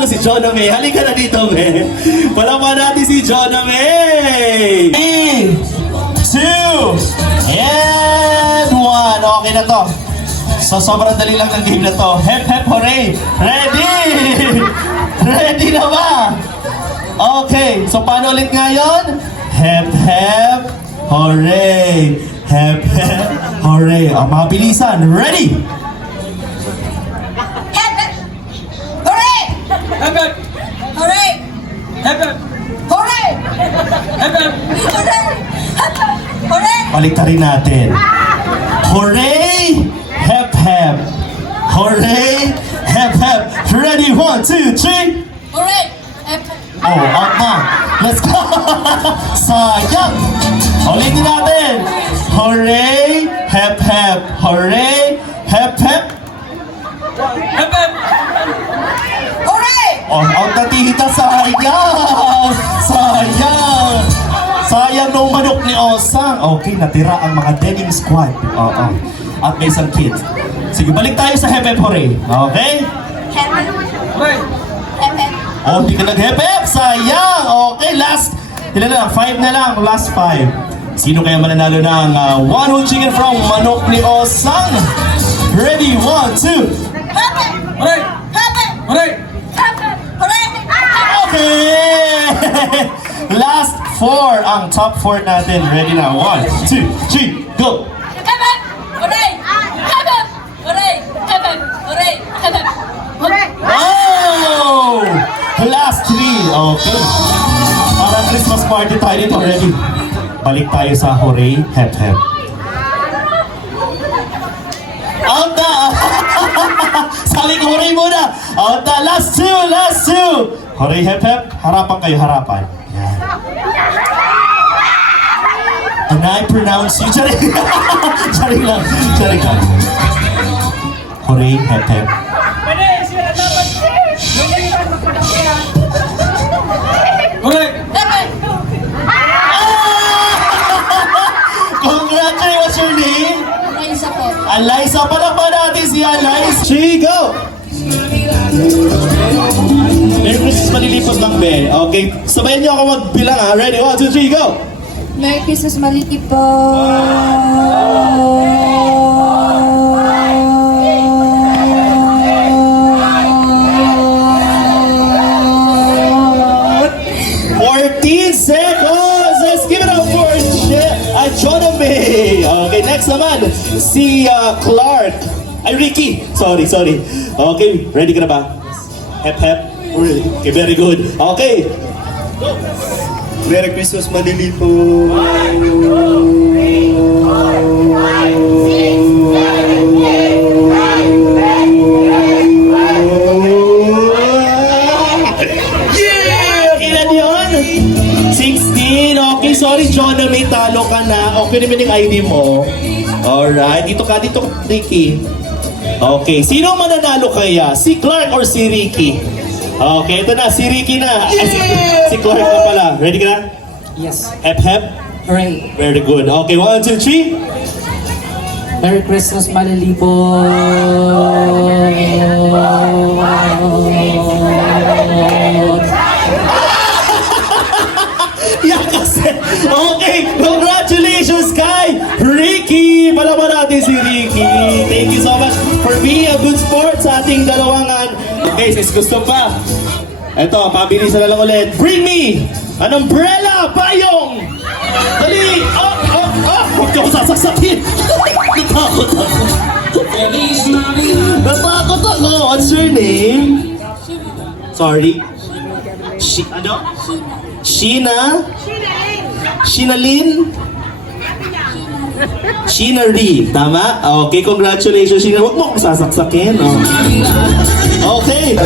nanalo si Jonah May. Halika na dito, May. Palaman natin si Jonah May. 3, 2, and 1. Okay na to. So, sobrang dali lang ng game na to. Hep, hep, hooray! Ready? Ready na ba? Okay. So, paano ulit ngayon? Hep, hep, hooray! Hep, hep, hooray! O, mabilisan. Ready? Hep, hep, hooray! Hep, hep, Hooray! hep, hep, Hooray! hep, hep. Hooray! Hep, hep, hooray! Paliktarin natin. Hooray! Hep, hep. Hooray! Hep, hep. Ready? 1, 2, 3. Hooray! Hep, hep. Oh, out na. Let's go! Sayang! Ulitin natin. Hooray! Hep, hep. Hooray! Hep, hep. Hep, hep. Hooray! Oh, out na tita. Sayang! Sayang! Sayang nung manok ni Osang. Okay, natira ang mga denim squad. Oo. At may isang kid. Sige, balik tayo sa hep, hep, hooray. Okay? Hep, hep. Hooray! Hep, hep. Oh, di ka nag-hep-hep! Sayang! Okay, last. Ilan na lang? 5 na lang. Last 5. Sino kaya mananalo ng one whole chicken from manok ni Osang? Ready? 1, 2. Hep, hep. Hooray! Hep, hep. Hooray! Hep, hep. Hooray! Okay! Last 4. Ang top 4 natin. Ready na? 1, 2, 3, go! Hep, hep. Hooray! Hep, hep. Hooray! Hep, hep. Hooray! Hep, hep. Hooray! Oh! Last 3. Okay. Parang Christmas party tayo dito. Ready? Balik tayo sa hooray, hep, hep. Out na! Sabi ko, hooray muna! Out na! Last 2! Last 2! Hooray, hep, hep. Harapan kayo, harapan. Yan. And I pronounce you. Charing! Charing lang. Charing lang. Hooray, hep, hep. Hooray! Hep, hep. Congratulations! What's your name? Eliza po. Eliza, palakpan natin si Eliza. 3, go! Merry Christmas, malilipot lang, be. Okay, sabayan niyo ako magbilang, ha? Ready? 1, 2, 3, go! Merry Christmas, malilipot po. Seconds! Let's give it up for Jonah May! Okay, next naman, si Clark. Ay, Ricky! Sorry. Okay, ready ka na ba? Hep, hep. Okay, very good. Okay. Merry Christmas, malilipot. Yeah! Ilan yun? 16. Okay, sorry, Jonah, may talo ka na. Okay naman yung ID mo. Alright, dito ka, Ricky. Okay, sino mananalo kaya? Si Clark or si Ricky? Okay, ito na, si Ricky na. Ay, si Clark na pala. Ready ka na? Yes. Hep, hep. Hooray. Very good. Okay, 1, 2, 3. Merry Christmas, malilipot. Yan kasi. Okay, congratulations kay Ricky. Palaman natin si Ricky. Thank you so much for being a good sport sa ating dalawangan. Okay, sis, gusto pa? Eto, pabilisan na lang ulit. Bring me an umbrella, payong! Dali! Huwag ka sasaksakin! Natakot ako. Natakot ako. What's your name? Sorry? Ano? Sheena? Shinalin? Shinari. Tama? Okay, congratulations, Sheena. Huwag mo akong sasaksakin. Oh. Okay.